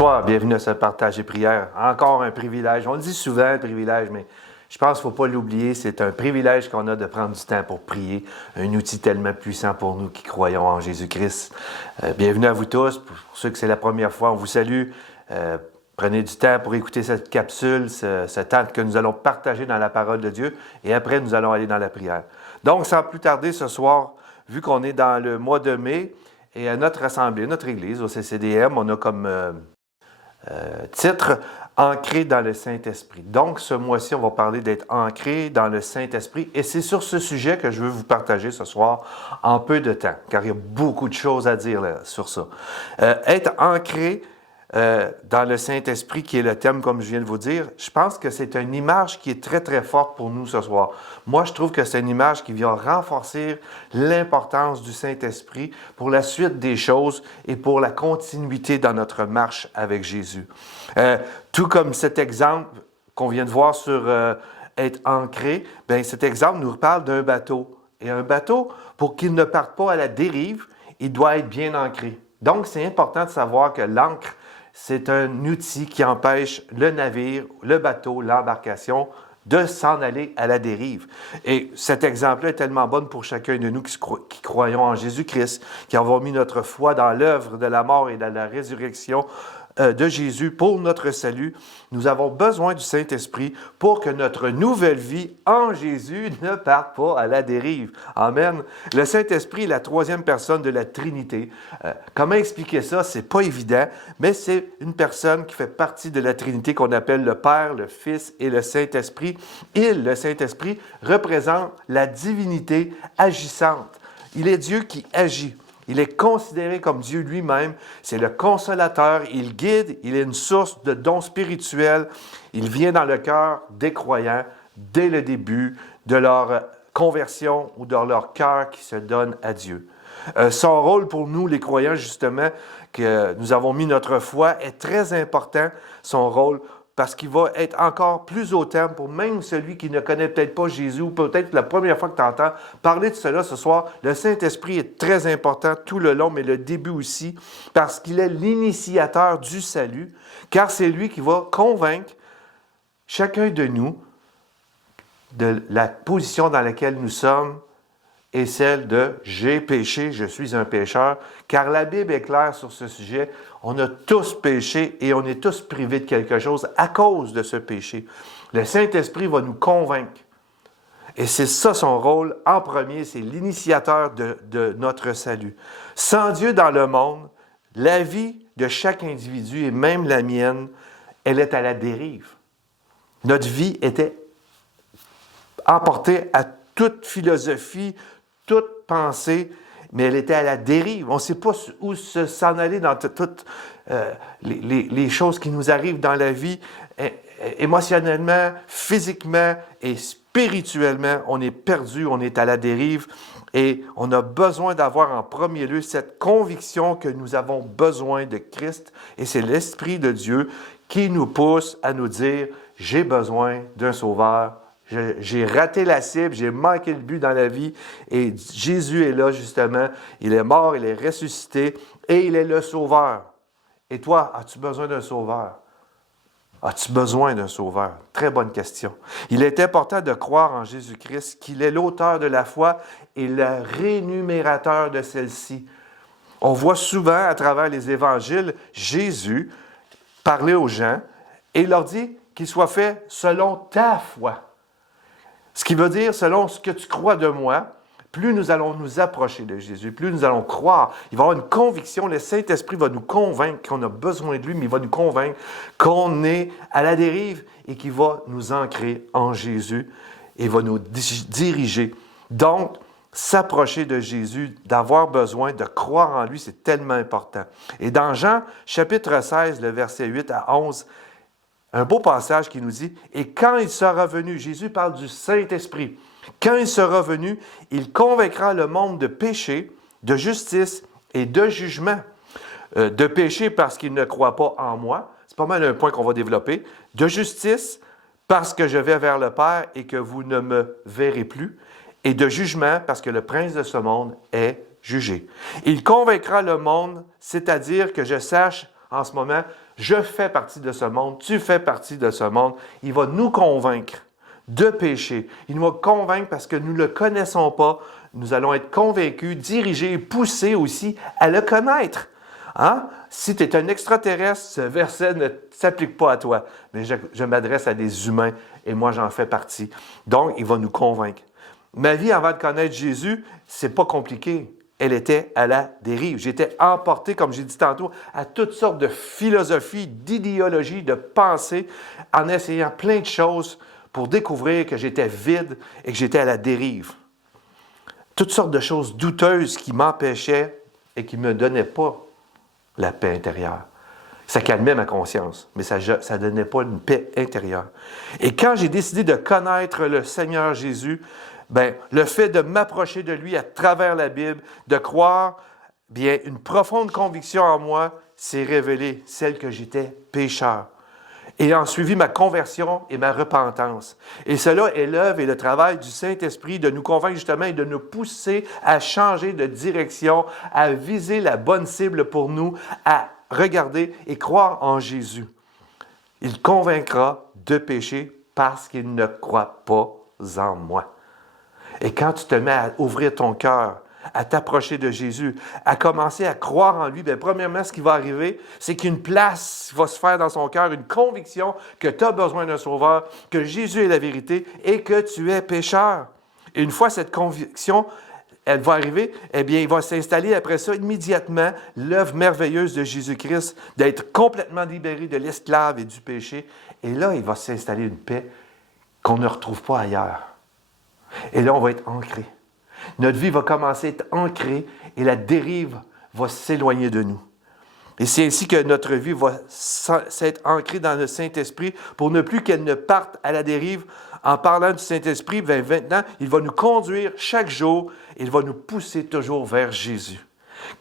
Bonsoir, bienvenue à ce partage et prière. Encore un privilège. On le dit souvent, un privilège, mais je pense qu'il ne faut pas l'oublier. C'est un privilège qu'on a de prendre du temps pour prier. Un outil tellement puissant pour nous qui croyons en Jésus-Christ. Bienvenue à vous tous. Pour ceux que c'est la première fois, on vous salue. Prenez du temps pour écouter cette capsule, ce temps que nous allons partager dans la parole de Dieu. Et après, nous allons aller dans la prière. Donc, sans plus tarder, ce soir, vu qu'on est dans le mois de mai, et à notre assemblée, notre église, au CCDM, on a comme titre « Ancré dans le Saint-Esprit ». Donc, ce mois-ci, on va parler d'être ancré dans le Saint-Esprit. Et c'est sur ce sujet que je veux vous partager ce soir en peu de temps, car il y a beaucoup de choses à dire là, sur ça. Être ancré dans le Saint-Esprit, qui est le thème, comme je viens de vous dire, je pense que c'est une image qui est très, très forte pour nous ce soir. Moi, je trouve que c'est une image qui vient renforcer l'importance du Saint-Esprit pour la suite des choses et pour la continuité dans notre marche avec Jésus. Tout comme cet exemple qu'on vient de voir sur être ancré, bien, cet exemple nous parle d'un bateau. Et un bateau, pour qu'il ne parte pas à la dérive, il doit être bien ancré. Donc, c'est important de savoir que l'ancre, c'est un outil qui empêche le navire, le bateau, l'embarcation de s'en aller à la dérive. Et cet exemple-là est tellement bon pour chacun de nous qui croyons en Jésus-Christ, qui avons mis notre foi dans l'œuvre de la mort et de la résurrection de Jésus pour notre salut. Nous avons besoin du Saint-Esprit pour que notre nouvelle vie en Jésus ne parte pas à la dérive. Amen. Le Saint-Esprit est la troisième personne de la Trinité. Comment expliquer ça? C'est pas évident, mais c'est une personne qui fait partie de la Trinité qu'on appelle le Père, le Fils et le Saint-Esprit. Il, le Saint-Esprit, représente la divinité agissante. Il est Dieu qui agit. Il est considéré comme Dieu lui-même. C'est le consolateur. Il guide. Il est une source de dons spirituels. Il vient dans le cœur des croyants dès le début de leur conversion ou de leur cœur qui se donne à Dieu. Son rôle pour nous, les croyants, justement, que nous avons mis notre foi, est très important, son rôle, parce qu'il va être encore plus au terme pour même celui qui ne connaît peut-être pas Jésus, ou peut-être la première fois que tu entends parler de cela ce soir. Le Saint-Esprit est très important tout le long, mais le début aussi, parce qu'il est l'initiateur du salut, car c'est lui qui va convaincre chacun de nous de la position dans laquelle nous sommes et celle de « j'ai péché, je suis un pécheur », car la Bible est claire sur ce sujet. On a tous péché et on est tous privés de quelque chose à cause de ce péché. Le Saint-Esprit va nous convaincre. Et c'est ça son rôle en premier, c'est l'initiateur de notre salut. Sans Dieu dans le monde, la vie de chaque individu, et même la mienne, elle est à la dérive. Notre vie était emportée à toute philosophie, toute pensée, mais elle était à la dérive. On ne sait pas où s'en aller dans toutes les choses qui nous arrivent dans la vie, émotionnellement, physiquement et spirituellement. On est perdu, on est à la dérive et on a besoin d'avoir en premier lieu cette conviction que nous avons besoin de Christ et c'est l'Esprit de Dieu qui nous pousse à nous dire « j'ai besoin d'un sauveur ». J'ai raté la cible, j'ai manqué le but dans la vie et Jésus est là justement. Il est mort, il est ressuscité et il est le sauveur. Et toi, as-tu besoin d'un sauveur? As-tu besoin d'un sauveur? Très bonne question. Il est important de croire en Jésus-Christ, qu'il est l'auteur de la foi et le rémunérateur de celle-ci. On voit souvent à travers les évangiles Jésus parler aux gens et leur dit qu'il soit fait selon ta foi. Ce qui veut dire, selon ce que tu crois de moi, plus nous allons nous approcher de Jésus, plus nous allons croire. Il va y avoir une conviction, le Saint-Esprit va nous convaincre qu'on a besoin de lui, mais il va nous convaincre qu'on est à la dérive et qu'il va nous ancrer en Jésus et va nous diriger. Donc, s'approcher de Jésus, d'avoir besoin de croire en lui, c'est tellement important. Et dans Jean, chapitre 16, le verset 8 à 11, un beau passage qui nous dit « Et quand il sera venu, Jésus parle du Saint-Esprit, quand il sera venu, il convaincra le monde de péché, de justice et de jugement. De péché parce qu'il ne croit pas en moi, c'est pas mal un point qu'on va développer. De justice parce que je vais vers le Père et que vous ne me verrez plus. Et de jugement parce que le prince de ce monde est jugé. Il convaincra le monde, c'est-à-dire que je sache en ce moment, Je fais partie de ce monde, tu fais partie de ce monde. Il va nous convaincre de péché. Il nous va convaincre parce que nous ne le connaissons pas. Nous allons être convaincus, dirigés, poussés aussi à le connaître. Hein? Si tu es un extraterrestre, ce verset ne s'applique pas à toi. Mais je m'adresse à des humains et moi, j'en fais partie. Donc, il va nous convaincre. Ma vie avant de connaître Jésus, c'est pas compliqué. Elle était à la dérive. J'étais emporté, comme j'ai dit tantôt, à toutes sortes de philosophies, d'idéologies, de pensées, en essayant plein de choses pour découvrir que j'étais vide et que j'étais à la dérive. Toutes sortes de choses douteuses qui m'empêchaient et qui ne me donnaient pas la paix intérieure. Ça calmait ma conscience, mais ça ne donnait pas une paix intérieure. Et quand j'ai décidé de connaître le Seigneur Jésus, bien, le fait de m'approcher de lui à travers la Bible, de croire, bien, une profonde conviction en moi s'est révélée, celle que j'étais pécheur. Et en suivi ma conversion et ma repentance. Et cela est l'œuvre et le travail du Saint-Esprit de nous convaincre justement et de nous pousser à changer de direction, à viser la bonne cible pour nous, à regarder et croire en Jésus. Il convaincra de péché parce qu'il ne croit pas en moi. Et quand tu te mets à ouvrir ton cœur, à t'approcher de Jésus, à commencer à croire en lui, bien, premièrement, ce qui va arriver, c'est qu'une place va se faire dans son cœur, une conviction que tu as besoin d'un sauveur, que Jésus est la vérité et que tu es pécheur. Et une fois cette conviction, elle va arriver, eh bien, il va s'installer après ça immédiatement l'œuvre merveilleuse de Jésus-Christ, d'être complètement libéré de l'esclave et du péché. Et là, il va s'installer une paix qu'on ne retrouve pas ailleurs. Et là, on va être ancré. Notre vie va commencer à être ancrée et la dérive va s'éloigner de nous. Et c'est ainsi que notre vie va s'être ancrée dans le Saint-Esprit pour ne plus qu'elle ne parte à la dérive. En parlant du Saint-Esprit, bien, maintenant, il va nous conduire chaque jour et il va nous pousser toujours vers Jésus.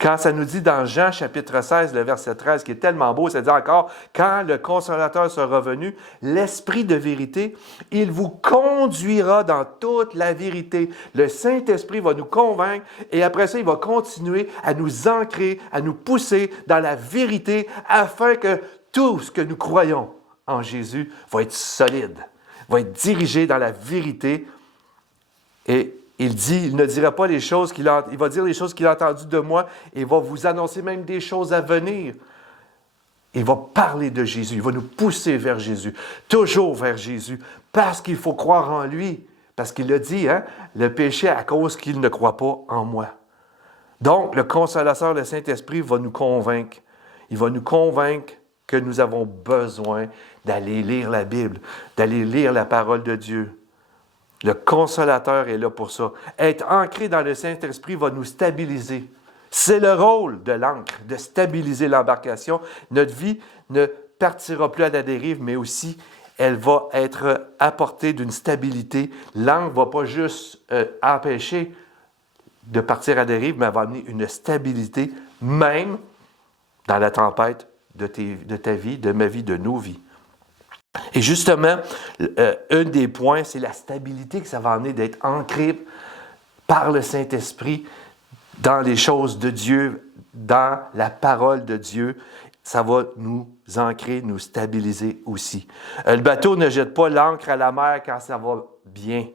Quand ça nous dit dans Jean chapitre 16, le verset 13, qui est tellement beau, ça dit encore, quand le Consolateur sera venu, l'Esprit de vérité, il vous conduira dans toute la vérité. Le Saint-Esprit va nous convaincre et après ça, il va continuer à nous ancrer, à nous pousser dans la vérité afin que tout ce que nous croyons en Jésus va être solide, va être dirigé dans la vérité. Et il dit, il ne dira pas les choses il va dire les choses qu'il a entendues de moi et il va vous annoncer même des choses à venir. Il va parler de Jésus, il va nous pousser vers Jésus, toujours vers Jésus, parce qu'il faut croire en lui, parce qu'il l'a dit, hein, le péché à cause qu'il ne croit pas en moi. Donc, le Consolateur, le Saint-Esprit, va nous convaincre. Il va nous convaincre que nous avons besoin d'aller lire la Bible, d'aller lire la parole de Dieu. Le Consolateur est là pour ça. Être ancré dans le Saint-Esprit va nous stabiliser. C'est le rôle de l'ancre, de stabiliser l'embarcation. Notre vie ne partira plus à la dérive, mais aussi elle va être apportée d'une stabilité. L'ancre ne va pas juste empêcher de partir à la dérive, mais elle va amener une stabilité, même dans la tempête de ta vie, de ma vie, de nos vies. Et justement, un des points, c'est la stabilité que ça va amener d'être ancré par le Saint-Esprit dans les choses de Dieu, dans la parole de Dieu. Ça va nous ancrer, nous stabiliser aussi. Le bateau ne jette pas l'ancre à la mer quand ça va bien,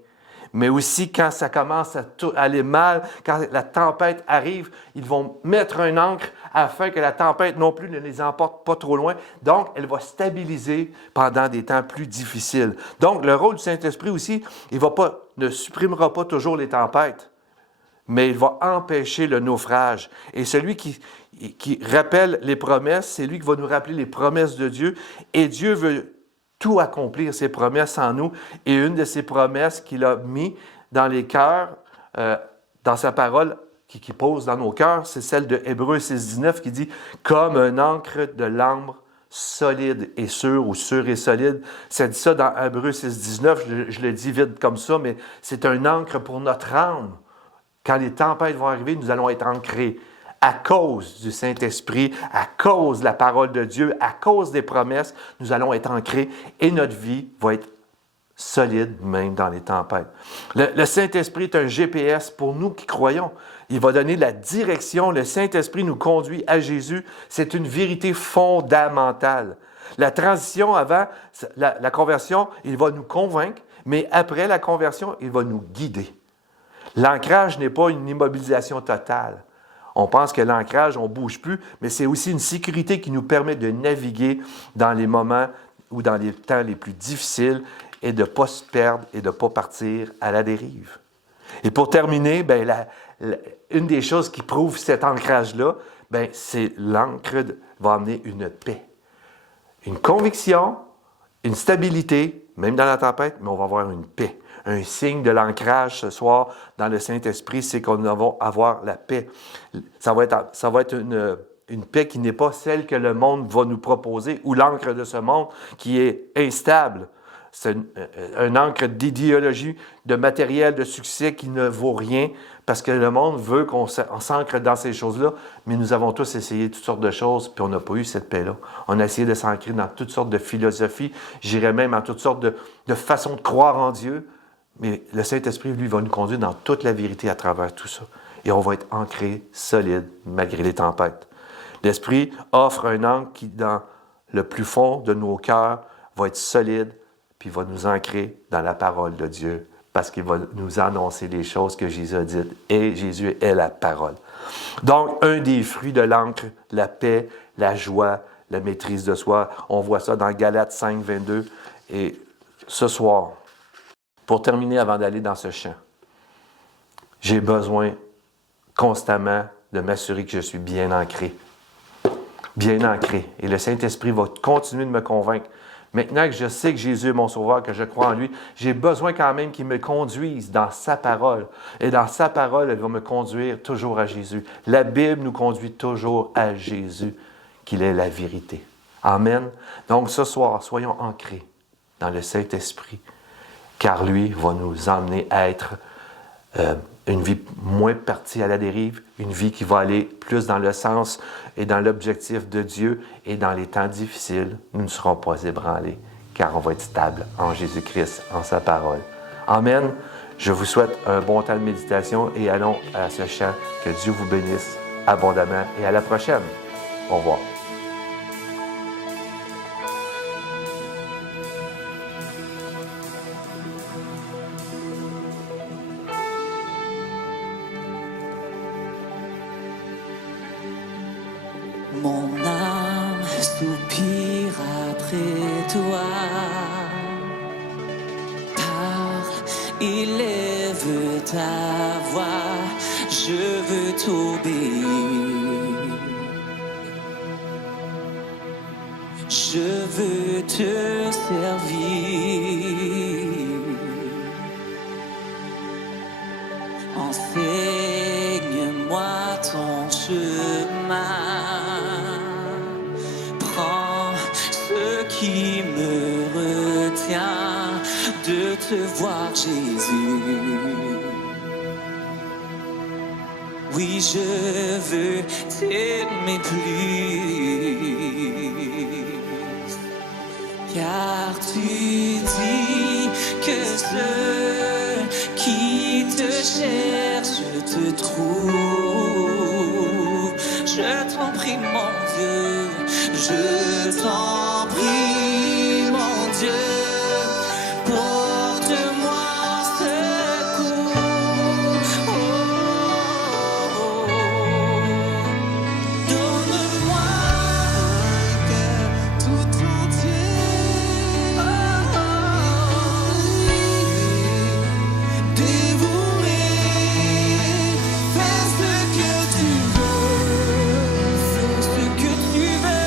mais aussi quand ça commence à aller mal, quand la tempête arrive, ils vont mettre un ancre afin que la tempête non plus ne les emporte pas trop loin. Donc, elle va stabiliser pendant des temps plus difficiles. Donc, le rôle du Saint-Esprit aussi, ne supprimera pas toujours les tempêtes, mais il va empêcher le naufrage. Et celui qui rappelle les promesses, c'est lui qui va nous rappeler les promesses de Dieu. Et Dieu veut tout accomplir ses promesses en nous. Et une de ses promesses qu'il a mis dans les cœurs, dans sa parole, qui pose dans nos cœurs, c'est celle de Hébreux 6,19 qui dit « Comme un ancre de l'ambre solide et sûr ou sûr et solide ». Ça dit ça dans Hébreux 6,19, je le dis vite comme ça, mais c'est un ancre pour notre âme. Quand les tempêtes vont arriver, nous allons être ancrés à cause du Saint-Esprit, à cause de la parole de Dieu, à cause des promesses, nous allons être ancrés et notre vie va être solide même dans les tempêtes. Le Saint-Esprit est un GPS pour nous qui croyons. Il va donner la direction. Le Saint-Esprit nous conduit à Jésus. C'est une vérité fondamentale. La transition avant la conversion, il va nous convaincre, mais après la conversion, il va nous guider. L'ancrage n'est pas une immobilisation totale. On pense que l'ancrage, on ne bouge plus, mais c'est aussi une sécurité qui nous permet de naviguer dans les moments ou dans les temps les plus difficiles et de ne pas se perdre et de ne pas partir à la dérive. Et pour terminer, une des choses qui prouve cet ancrage-là, c'est l'ancre va amener une paix. Une conviction, une stabilité, même dans la tempête, mais on va avoir une paix. Un signe de l'ancrage ce soir dans le Saint-Esprit, c'est qu'on va avoir la paix. Ça va être une paix qui n'est pas celle que le monde va nous proposer ou l'encre de ce monde qui est instable. C'est un encre d'idéologie, de matériel, de succès qui ne vaut rien parce que le monde veut qu'on s'ancre dans ces choses-là, mais nous avons tous essayé toutes sortes de choses, puis on n'a pas eu cette paix-là. On a essayé de s'ancrer dans toutes sortes de philosophies, j'irais même en toutes sortes de façons de croire en Dieu, mais le Saint-Esprit, lui, va nous conduire dans toute la vérité à travers tout ça. Et on va être ancré, solide, malgré les tempêtes. L'Esprit offre un ancre qui, dans le plus fond de nos cœurs, va être solide, puis va nous ancrer dans la parole de Dieu, parce qu'il va nous annoncer les choses que Jésus a dites. Et Jésus est la parole. Donc, un des fruits de l'ancre, la paix, la joie, la maîtrise de soi. On voit ça dans Galates 5, 22. Et ce soir, pour terminer avant d'aller dans ce chant, j'ai besoin constamment de m'assurer que je suis bien ancré. Bien ancré. Et le Saint-Esprit va continuer de me convaincre. Maintenant que je sais que Jésus est mon sauveur, que je crois en lui, j'ai besoin quand même qu'il me conduise dans sa parole. Et dans sa parole, elle va me conduire toujours à Jésus. La Bible nous conduit toujours à Jésus, qu'il est la vérité. Amen. Donc ce soir, soyons ancrés dans le Saint-Esprit, car lui va nous emmener à être une vie moins partie à la dérive, une vie qui va aller plus dans le sens et dans l'objectif de Dieu. Et dans les temps difficiles, nous ne serons pas ébranlés, car on va être stable en Jésus-Christ, en sa parole. Amen. Je vous souhaite un bon temps de méditation et allons à ce chant. Que Dieu vous bénisse abondamment et à la prochaine. Au revoir. Mon âme soupire après toi. Parle, élève ta voix, je veux t'obéir. Je veux te servir. Enseigne-moi ton chemin. Qui me retient de te voir, Jésus. Oui, je veux t'aimer plus, car tu dis que ceux qui te cherchent te trouvent. Je t'en prie, mon Dieu, je t'en prie, mon Dieu, porte-moi secours. Donne-moi un cœur tout entier, dévoué, fais ce que tu veux, fais ce que tu veux.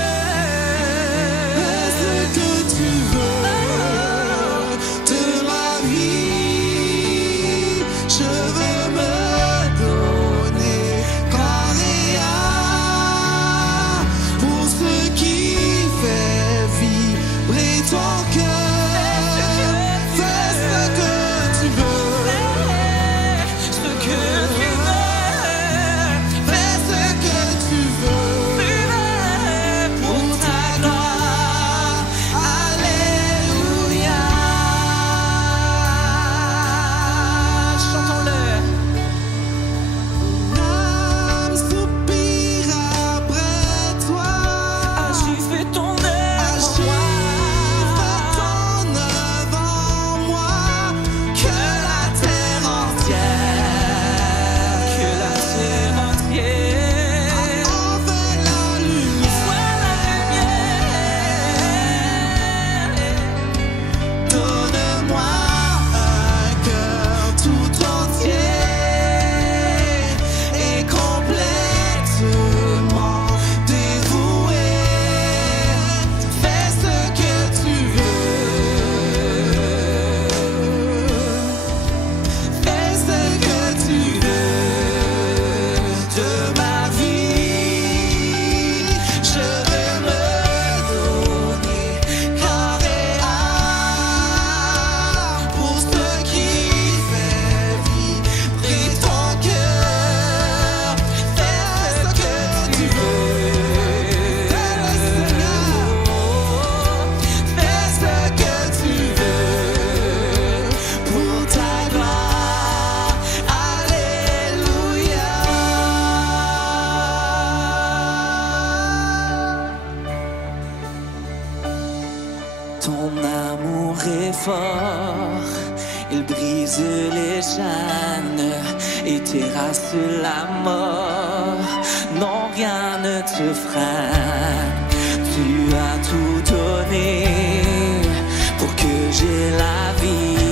brises les chaînes et terrasses la mort. Non, rien ne te freine. Tu as tout donné pour que j'ai la vie.